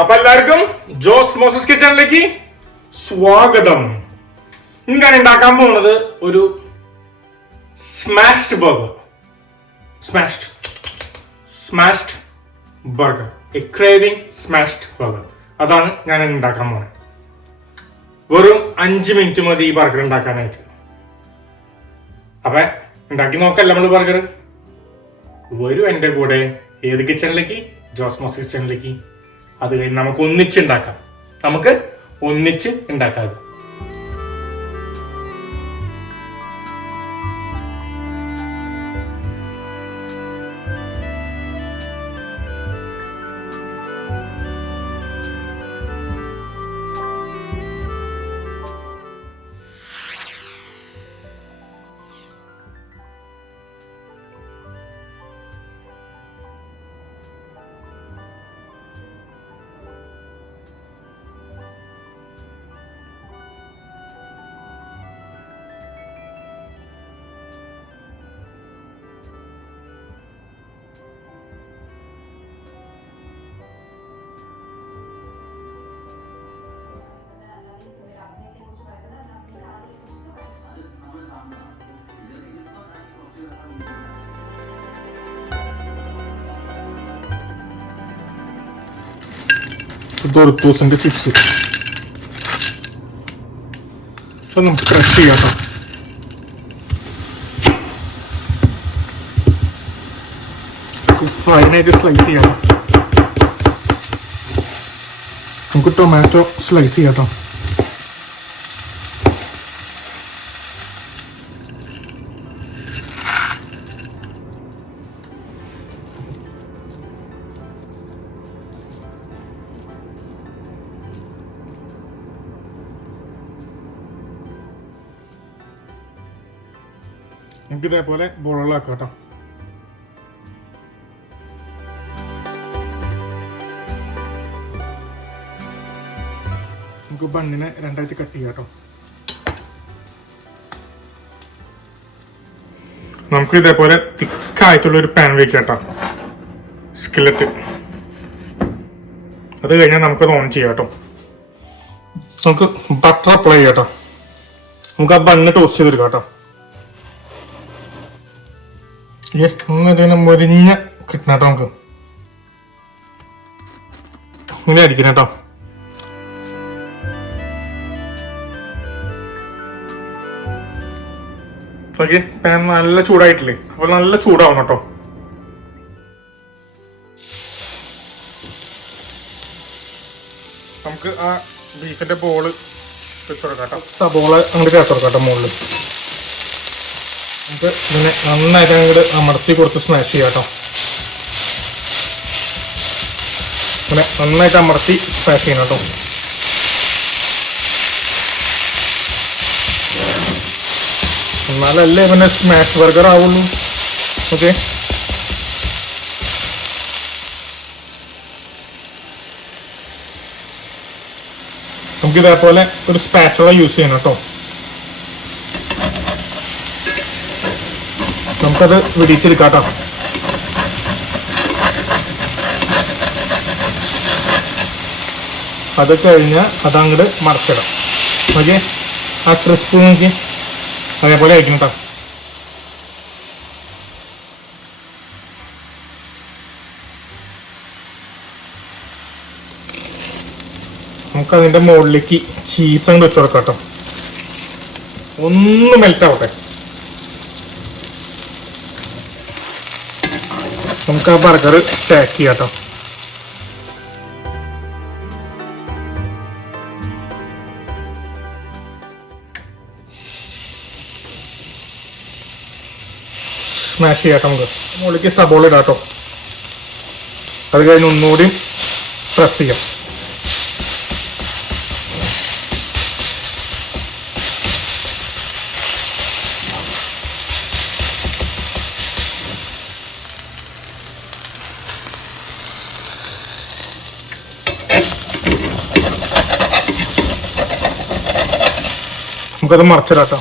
അപ്പൊ എല്ലാവർക്കും ജോസ് മോസസ് കിച്ചണിലേക്ക് സ്വാഗതം. ഞാൻ ഉണ്ടാക്കാൻ പോകുന്നത് ഒരു smashed burger. Smashed burger, A craving smashed burger. അതാണ് ഞാൻ ഉണ്ടാക്കാൻ പോകുന്നത്. വെറും 5 മിനിറ്റ് മതി ഈ ബർഗർ ഉണ്ടാക്കാനായിട്ട്. അപ്പൊ ഉണ്ടാക്കി നോക്കല്ല നമ്മള് ബർഗർ. വരും എന്റെ കൂടെ. ഏത് കിച്ചണിലേക്ക്? ജോസ് മോസ് കിച്ചണിലേക്ക്. അത് കഴിഞ്ഞ് നമുക്ക് ഒന്നിച്ച് ഉണ്ടാക്കാം. Ularthuന്റെ ചിപ്സ് നമുക്ക് ക്രഷ് ചെയ്യാം. ഫൈനായിട്ട് സ്ലൈസ് ചെയ്യാം. നമുക്ക് ടൊമാറ്റോ സ്ലൈസ് ചെയ്യാം. നമുക്ക് ഇതേപോലെ ബോളുകളാക്കാം കേട്ടോ. നമുക്ക് ബണ്ണിനെ 2ആയിട്ട് കട്ട് ചെയ്യാം കേട്ടോ. നമുക്ക് ഇതേപോലെ തിക്കായിട്ടുള്ള ഒരു പാൻ വെക്കാം കേട്ടോ, സ്കില്ലറ്റ്. അത് കഴിഞ്ഞാൽ നമുക്കത് ഓൺ ചെയ്യാം കേട്ടോ. നമുക്ക് ബട്ടർ അപ്ലൈ ചെയ്യാം കേട്ടോ. നമുക്ക് ആ ബണ്ണ് ടോസ്റ്റ് ചെയ്തെടുക്കാം കേട്ടോ. അങ്ങനെ മൊരിഞ്ഞ കിട്ടണം കേട്ടോ. നമുക്ക് ഇങ്ങനെ അടിക്കണം കേട്ടോ. ഓക്കെ, പാൻ നല്ല ചൂടായിട്ടില്ലേ? അപ്പൊ നല്ല ചൂടാവണം കേട്ടോ. നമുക്ക് ആ ബീഫിന്റെ ബോള് വെച്ചുകൊടുക്കാം കേട്ടോ. സബോള അങ്ങോട്ട് ചേർത്ത് കൊടുക്കാം കേട്ടോ മുകളിൽ. നമുക്ക് നന്നായിട്ട് അങ്ങോട്ട് അമർത്തി കൊടുത്ത് സ്മാഷ് ചെയ്യാം കേട്ടോ. നന്നായിട്ട് അമർത്തി സ്മാഷ് ചെയ്യണം കേട്ടോ. എന്നാലല്ലേ ഇവന്റെ സ്മാഷ് ബർഗർ ആവുള്ളൂ. ഓക്കെ, നമുക്ക് ഇതേപോലെ ഒരു സ്പാച്ചുള യൂസ് ചെയ്യണം കേട്ടോ. നമുക്കത് വിടിച്ചെടുക്കാം കേട്ടോ. അത് കഴിഞ്ഞാൽ അതങ്ങോട്ട് മറച്ചിടാം. ഓക്കെ, ആ ക്രിസ്പ് നോക്കി അതേപോലെ ആയിരിക്കും കേട്ടോ. നമുക്കതിൻ്റെ മുകളിലേക്ക് ചീസ് അങ്ങോട്ട് വെച്ച് കൊടുക്കാം കേട്ടോ. ഒന്ന് മെൽറ്റ് ആവട്ടെ. നമുക്ക് ആ ബർഗർ സ്റ്റാക്ക് ചെയ്യാം കേട്ടോ. സ്മാഷ് ചെയ്യാം നമുക്ക്. മുകളിലേക്ക് സബോള ഇടാം കേട്ടോ. അത് കഴിഞ്ഞ് ഒന്നുകൂടി പ്രസ് ചെയ്യാം. നമുക്കത് മറച്ചിടാം കേട്ടോ.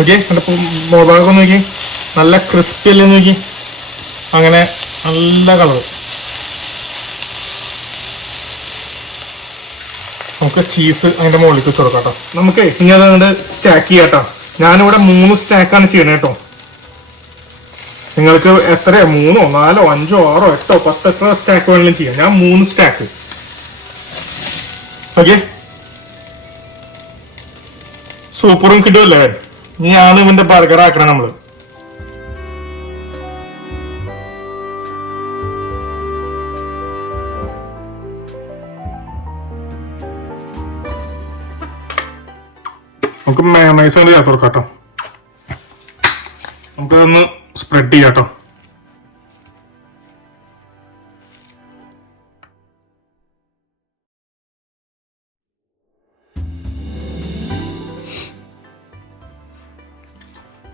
ഓക്കെ, എൻ്റെ ഭാഗം നോക്കി നല്ല ക്രിസ്പി അല്ലേ നോക്കി. അങ്ങനെ നല്ല കളർ. നമുക്ക് ചീസ് അതിന്റെ മുകളിൽ വെച്ച് കൊടുക്കാം കേട്ടോ. നമുക്ക് ഇനി അതുകൊണ്ട് സ്റ്റാക്ക് ചെയ്യാം കേട്ടോ. ഞാനിവിടെ 3 സ്റ്റാക്കാണ് ചെയ്യണേ കേട്ടോ. നിങ്ങൾക്ക് എത്രയോ 3, 4, 5, 6, 8, 10 എത്ര സ്റ്റാക്ക് വേണമെങ്കിലും ചെയ്യാം. ഞാൻ 3 സ്റ്റാക്ക്. ഓക്കെ, സൂപ്പറും കിട്ടുമല്ലേ. ഇനിയാണ് ഇവന്റെ ബർഗർ ആക്കണം നമ്മള്. നമുക്ക് മയോണൈസ് കൊണ്ട് ചേർത്ത് കൊടുക്കാം കേട്ടോ. നമുക്കതൊന്ന് സ്പ്രെഡ് ചെയ്യാം കേട്ടോ.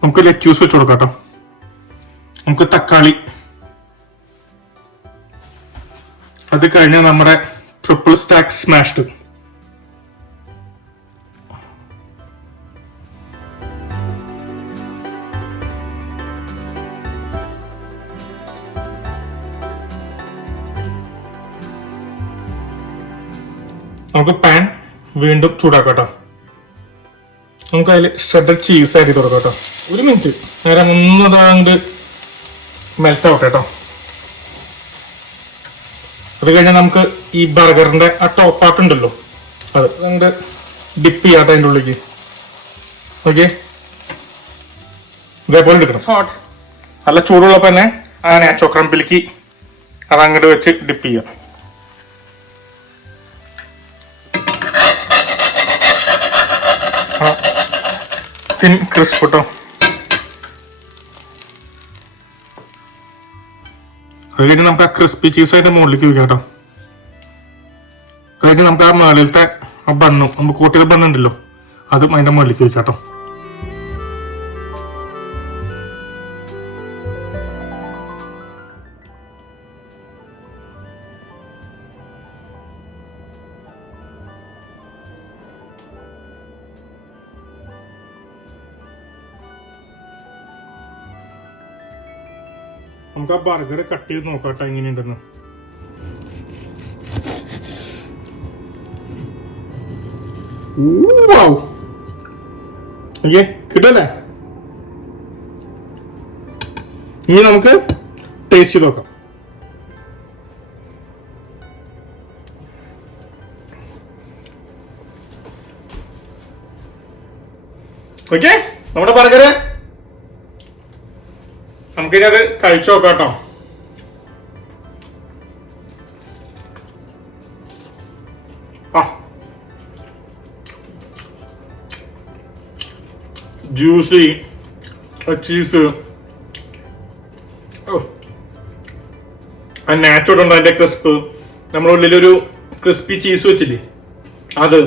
നമുക്ക് ലെറ്റ്യൂസ് വെച്ച് കൊടുക്കാം കേട്ടോ. നമുക്ക് തക്കാളി, അത് കഴിഞ്ഞാൽ നമ്മുടെ ട്രിപ്പിൾ സ്റ്റാക്ക് സ്മാഷ്ഡ്. നമുക്ക് പാൻ വീണ്ടും ചൂടാക്കാം കേട്ടോ. നമുക്ക് അതിൽ ഷ്രെഡഡ് ചീസ് ആക്കി കൊടുക്കാം കേട്ടോ. 1 മിനിറ്റ് നേരം ഒന്നതാണ്ട് മെൽറ്റ് ആവട്ടെ കേട്ടോ. അത് കഴിഞ്ഞാൽ നമുക്ക് ഈ ബർഗറിന്റെ ആ ടോപ്പ് പാർട്ട് ഉണ്ടല്ലോ, അത് അങ്ങോട്ട് ഡിപ്പ് ചെയ്യാട്ടെ അതിൻ്റെ ഉള്ളിലേക്ക്. ഓക്കെ, ഇതേപോലെ എടുക്കണം. ഹോട്ട് നല്ല ചൂടുള്ളപ്പോൾ തന്നെ ആ നാച്ചോ ക്രംബിലേക്ക് അത് അങ്ങോട്ട് വെച്ച് ഡിപ്പ് ചെയ്യാം. ക്രിസ്പ് കേട്ടോ. അത് കഴിഞ്ഞ് നമുക്ക് ആ ക്രിസ്പി ചീസ് അതിന്റെ മുകളിലേക്ക് വെക്കാം കേട്ടോ. അത് കഴിഞ്ഞ് നമുക്ക് ആ മുകളിലത്തെ ആ ബണ്ണും നമുക്ക് കൂട്ടിയത് ബണ്ണുണ്ടല്ലോ, അതും അതിന്റെ മുകളിലേക്ക് വെക്കാം കേട്ടോ. നമുക്ക് ആ ബർഗർ കട്ട് ചെയ്ത് നോക്കാട്ടോ എങ്ങനെയുണ്ടെന്ന്. കിട്ടല്ലേ? ഇനി നമുക്ക് ടേസ്റ്റ് ചെയ്ത് നോക്കാം. ഓക്കെ, നമ്മുടെ ബർഗർ നമുക്കിനി അത് കഴിച്ചു നോക്കാം കേട്ടോ. ജ്യൂസി ചീസ്, ആ നാച്ചുറൽ ഉണ്ട് അതിന്റെ ക്രിസ്പ്, നമ്മുടെ ഉള്ളിലൊരു ക്രിസ്പി ചീസ് വെച്ചില്ലേ അത്.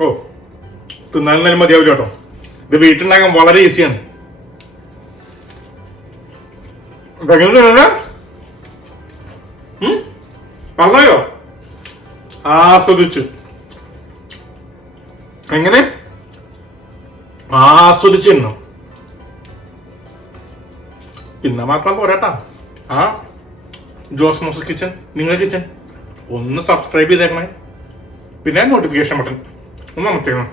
ഓ, തിന്നാലും മതിയാവില്ല കേട്ടോ. ഇത് വീട്ടിലുണ്ടാക്കാൻ വളരെ ഈസിയാണ്. പറഞ്ഞോ, ആസ്വദിച്ചു. എങ്ങനെ ആസ്വദിച്ചു തിന്നു. തിന്നാ മാത്രം പോരാട്ടാ. ആ ജോസ്മോസ് കിച്ചൺ, നിങ്ങളുടെ കിച്ചൺ ഒന്ന് സബ്സ്ക്രൈബ് ചെയ്തേക്കണേ. പിന്നെ നോട്ടിഫിക്കേഷൻ ബട്ടൺ ഒന്ന് അമർത്തിക്കണം.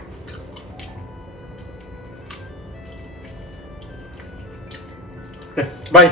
ബൈ.